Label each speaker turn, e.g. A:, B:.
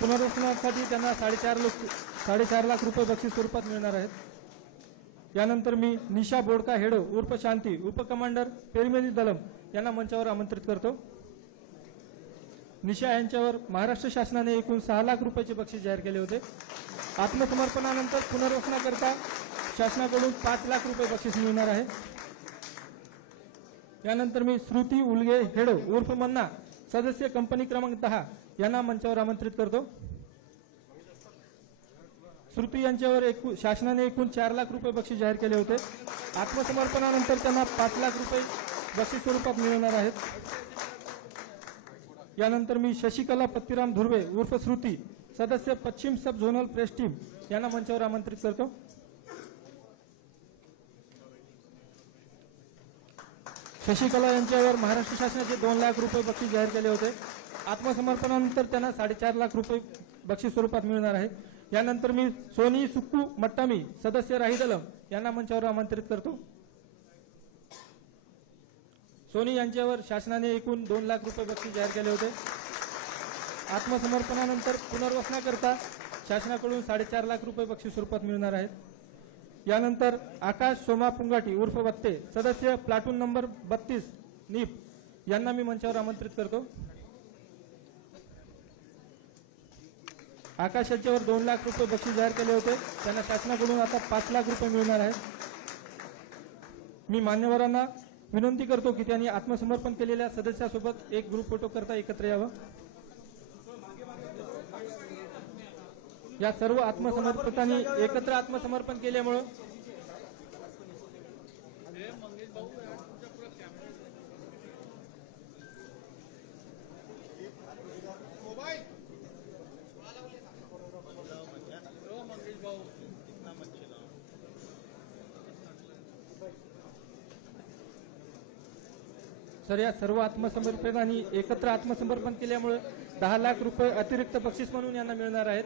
A: पुनर्वसनासाठी त्यांना साडेचार लोक साडेचार लाख रुपये बक्षीस स्वरूपात मिळणार आहेत. यानंतर मी निशा बोडका हेडो उर्फ शांती उपकमांडर पेरमेली दलम यांना मंचावर आमंत्रित करतो. निशा यांच्यावर महाराष्ट्र शासनाने एकूण सहा लाख रुपयाचे बक्षीस जाहीर केले होते. आत्मसमर्पणानंतर पुनर्वसनाकरता शासनाकडून पाच लाख रुपये बक्षीस मिळणार आहे. यानंतर मी श्रुती उलगे हेडो उर्फ मन्ना सदस्य कंपनी क्रमांक दहा. यांना मंचावर आमंत्रित करतो. श्रुती यांच्यावर एकूण शासनाने एकूण चार लाख रुपये बक्षीस जाहीर केले होते. आत्मसमर्पणानंतर त्यांना पाच लाख रुपये बक्षीस स्वरूपात मिळणार आहेत. यानंतर मी शशिकला पत्तीराम धुर्वे उर्फ श्रुती सदस्य पश्चिम सब झोनल प्रेस टीम यांना मंचावर आमंत्रित करतो. शशिकला यांच्यावर महाराष्ट्र शासनाचे दोन लाख रुपये बक्षीस जाहीर केले होते. आत्मसमर्पणानंतर त्यांना साडेचार लाख रुपये बक्षीस स्वरूपात मिळणार आहे. यानंतर मी सोनी सुक्कू मट्टामी सदस्य राहिदलम यांना मंचावर आमंत्रित करतो. सोनी यांच्यावर शासनाने एकूण दोन लाख रुपये बक्षीस जाहीर केले होते. आत्मसमर्पणानंतर पुनर्वसनाकरता शासनाकडून साडेचार लाख रुपये बक्षीस स्वरूपात मिळणार आहेत. यानंतर आकाश सोमा पुंगाटी उर्फ बत्ते सदस्य प्लाटून नंबर बत्तीस नीप. यांना मी मंचावर आमंत्रित करतो. आकाश यांच्यावर दोन लाख रुपये बक्षीस जाहीर केले होते. त्यांना शासनाकडून आता पाच लाख रुपये मिळणार आहेत. मी मान्यवरांना विनंती करतो की त्यांनी आत्मसमर्पण केलेल्या सदस्यासोबत एक ग्रुप फोटो करता एकत्र यावं. या सर्व आत्मसमर्पकांनी एकत्र आत्मसमर्पण केल्यामुळं सर या सर्व आत्मसमर्पकांनी एकत्र आत्मसमर्पण केल्यामुळे दहा लाख रुपये अतिरिक्त बक्षीस म्हणून यांना मिळणार आहेत.